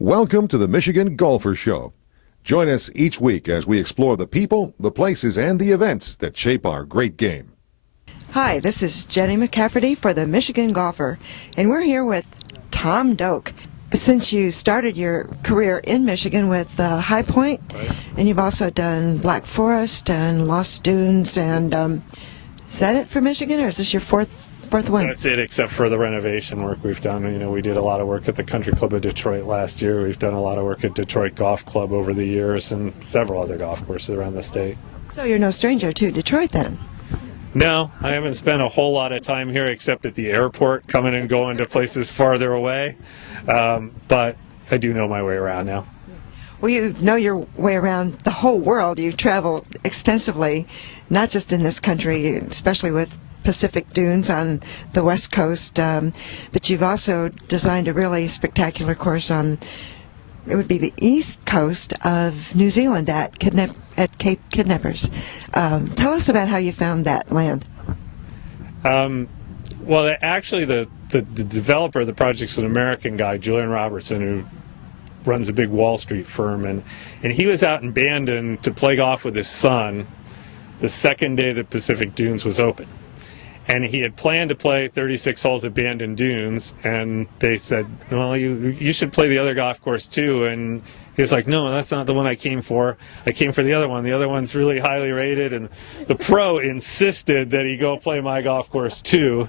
Welcome to the Michigan Golfer Show. Join us each week as we explore the people, the places, and the events that shape our great game. Hi, this is Jennie McCafferty for the Michigan Golfer, and we're here with Tom Doak. Since you started your career in Michigan with High Point, and you've also done Black Forest and Lost Dunes, and is that it for Michigan, or is this your fourth one? That's it, except for the renovation work we've done. You know, we did a lot of work at the Country Club of Detroit last year. We've done a lot of work at Detroit Golf Club over the years and several other golf courses around the state. So you're no stranger to Detroit then? No, I haven't spent a whole lot of time here except at the airport, coming and going to places farther away. But I do know my way around now. Well, you know your way around the whole world. You've traveled extensively, not just in this country, especially with Pacific Dunes on the West Coast, but you've also designed a really spectacular course on, it would be the East Coast of New Zealand at Cape Kidnappers. Tell us about how you found that land. Well, actually, the developer of the project's an American guy, Julian Robertson, who runs a big Wall Street firm, and he was out in Bandon to play golf with his son the second day that Pacific Dunes was open. And he had planned to play 36 holes at Bandon Dunes, and they said, well, you should play the other golf course too. And he was like, no, that's not the one I came for. I came for the other one. The other one's really highly rated, and the pro insisted that he go play my golf course too.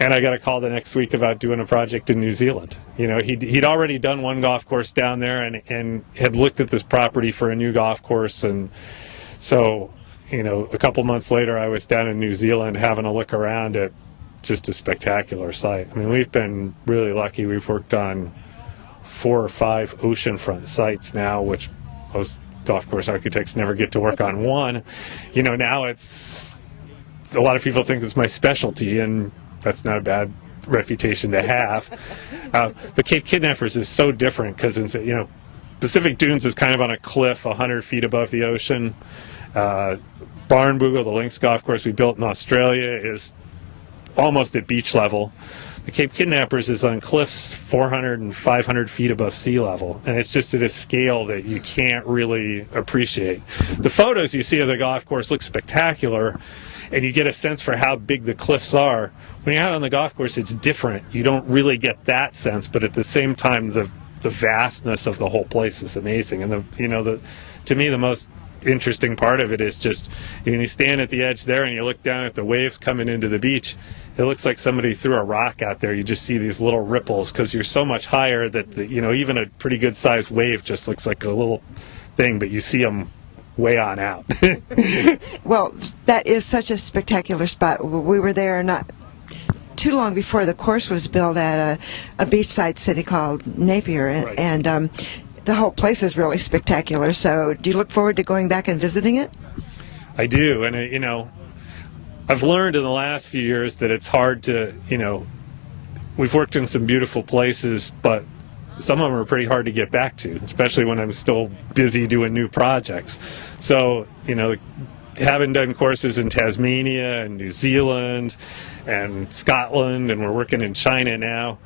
And I got a call the next week about doing a project in New Zealand. You know, he'd already done one golf course down there and had looked at this property for a new golf course. And so, you know, a couple months later, I was down in New Zealand having a look around at just a spectacular site. I mean, we've been really lucky. We've worked on 4 or 5 oceanfront sites now, which most golf course architects never get to work on one. You know, now it's, a lot of people think it's my specialty, and that's not a bad reputation to have. But Cape Kidnappers is so different because, you know, Pacific Dunes is kind of on a cliff 100 feet above the ocean. Barnbougle, the links golf course we built in Australia, is almost at beach level. The Cape Kidnappers is on cliffs 400 and 500 feet above sea level, and it's just at a scale that you can't really appreciate. The photos you see of the golf course look spectacular, and you get a sense for how big the cliffs are. When you're out on the golf course, it's different. You don't really get that sense, but at the same time, the vastness of the whole place is amazing. And to me, the most interesting part of it is just when you stand at the edge there and you look down at the waves coming into the beach, it looks like somebody threw a rock out there. You just see these little ripples because you're so much higher that even a pretty good sized wave just looks like a little thing, but you see them way on out. Well, that is such a spectacular spot. We were there not too long before the course was built at a beachside city called Napier, and the whole place is really spectacular. So do you look forward to going back and visiting it? I do, and I've learned in the last few years that it's hard to, we've worked in some beautiful places, but some of them are pretty hard to get back to, especially when I'm still busy doing new projects. So, having done courses in Tasmania and New Zealand and Scotland, and we're working in China now,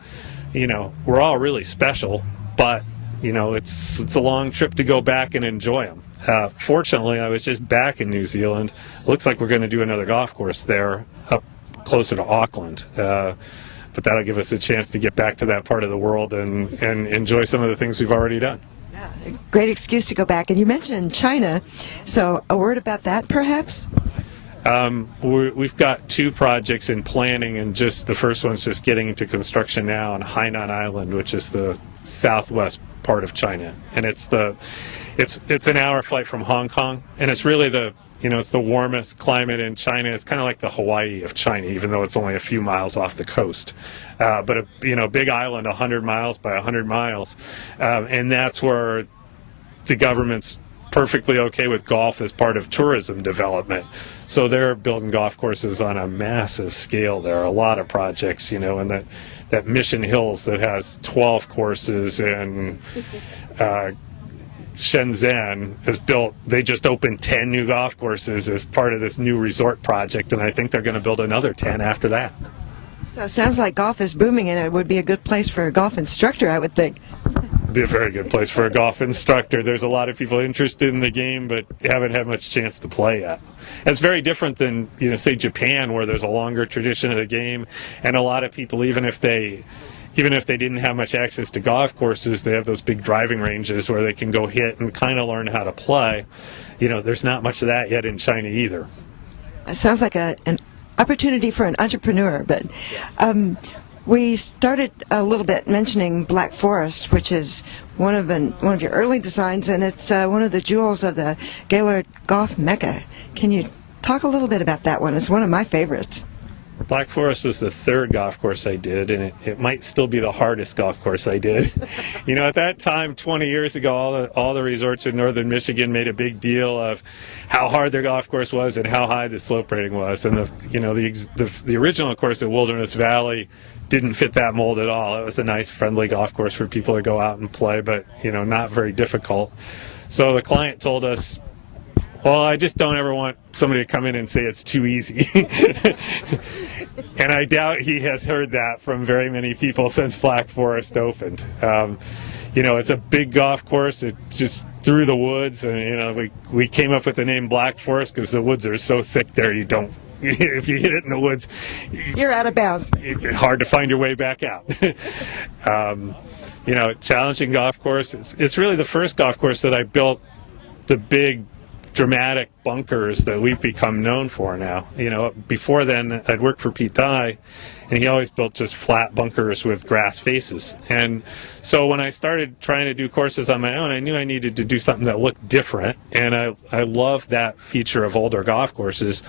we're all really special, but it's a long trip to go back and enjoy them. Fortunately, I was just back in New Zealand. Looks like we're going to do another golf course there up closer to Auckland. But that'll give us a chance to get back to that part of the world and enjoy some of the things we've already done. Yeah, a great excuse to go back. And you mentioned China, so a word about that perhaps? We've got 2 projects in planning, and just the first one's just getting into construction now on Hainan Island, which is the southwest part of China, and it's an hour flight from Hong Kong, and it's really it's the warmest climate in China. It's kind of like the Hawaii of China, even though it's only a few miles off the coast. But a big island, 100 miles by 100 miles, and that's where the government's perfectly okay with golf as part of tourism development. So they're building golf courses on a massive scale. There are a lot of projects, and that Mission Hills that has 12 courses, and Shenzhen has built, they just opened 10 new golf courses as part of this new resort project, and I think they're going to build another 10 after that. So it sounds like golf is booming, and it would be a good place for a golf instructor, I would think. be a very good place for a golf instructor. There's a lot of people interested in the game, but haven't had much chance to play yet. It's very different than, say Japan, where there's a longer tradition of the game, and a lot of people, even if they didn't have much access to golf courses, they have those big driving ranges where they can go hit and kind of learn how to play. There's not much of that yet in China either. It sounds like an opportunity for an entrepreneur, but we started a little bit mentioning Black Forest, which is one of your early designs, and it's one of the jewels of the Gaylord golf Mecca. Can you talk a little bit about that one? It's one of my favorites. Black Forest was the third golf course I did, and it might still be the hardest golf course I did. At that time, 20 years ago, all the resorts in northern Michigan made a big deal of how hard their golf course was and how high the slope rating was. And the original course at Wilderness Valley didn't fit that mold at all. It was a nice, friendly golf course for people to go out and play, but not very difficult. So the client told us, well, I just don't ever want somebody to come in and say it's too easy. And I doubt he has heard that from very many people since Black Forest opened. It's a big golf course. It's just through the woods. And, we came up with the name Black Forest because the woods are so thick there, if you hit it in the woods, you're out of bounds. It's hard to find your way back out. Challenging golf course. It's really the first golf course that I built the big dramatic bunkers that we've become known for now. Before then, I'd worked for Pete Dye, and he always built just flat bunkers with grass faces. And so when I started trying to do courses on my own, I knew I needed to do something that looked different, and I love that feature of older golf courses,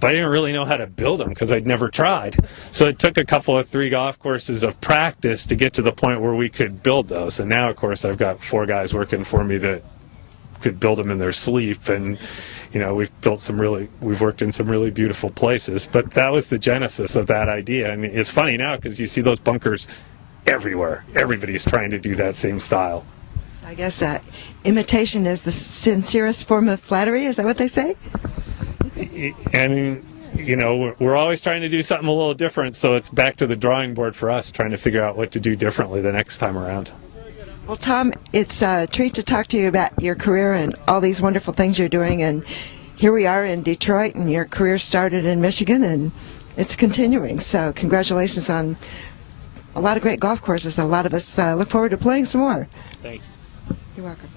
but I didn't really know how to build them because I'd never tried. So it took a couple of 3 golf courses of practice to get to the point where we could build those. And now, of course, I've got 4 guys working for me that could build them in their sleep, and we've worked in some really beautiful places. But that was the genesis of that idea. And it's funny now because you see those bunkers everywhere. Everybody's trying to do that same style. So I guess imitation is the sincerest form of flattery. Is that what they say? And we're always trying to do something a little different, so it's back to the drawing board for us, trying to figure out what to do differently the next time around. Well, Tom, it's a treat to talk to you about your career and all these wonderful things you're doing. And here we are in Detroit, and your career started in Michigan, and it's continuing. So congratulations on a lot of great golf courses. A lot of us look forward to playing some more. Thank you. You're welcome.